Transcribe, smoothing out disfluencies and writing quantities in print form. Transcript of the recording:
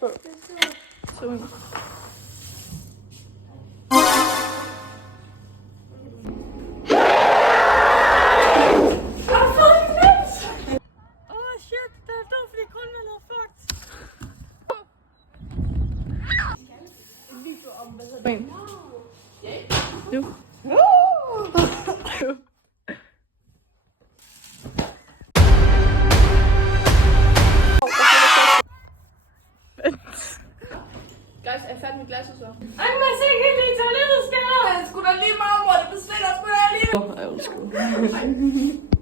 på. Så. Nu. Guys, er jeg færdig med glasset så? Ej, man ser ikke helt i toilettet, skal jeg? Det er sgu da lige meget, hvor det bestiller, skulle jeg lige. Undskyld.